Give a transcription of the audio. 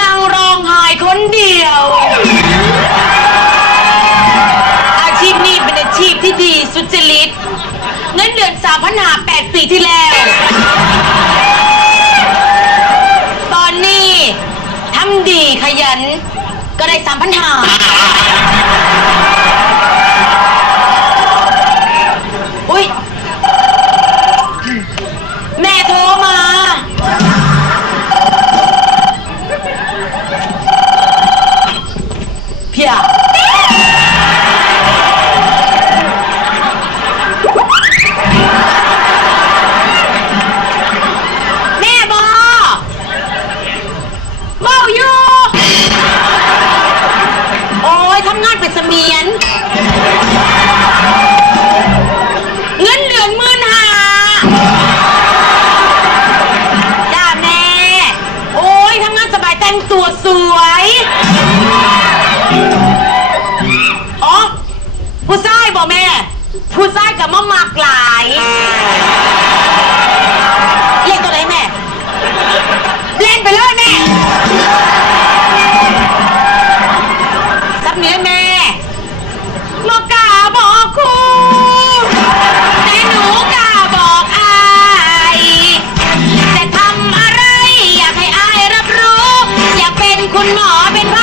นางร้องไห้คนเดียว อาชีพนี้เป็นอาชีพที่ดีสุจริตเงินเดือนสามพันหาแปดปีที่แล้ว ตอนนี้ทำดีขยัน ก็ได้สามพันหา แต่งตัวสวย อ๋อ ผู้ชายบอกแม่ ผู้ชายกับมะมากหลาย จะทำอะไร อยากให้อายรับรู้ อยากเป็นคุณหมอเป็นพยา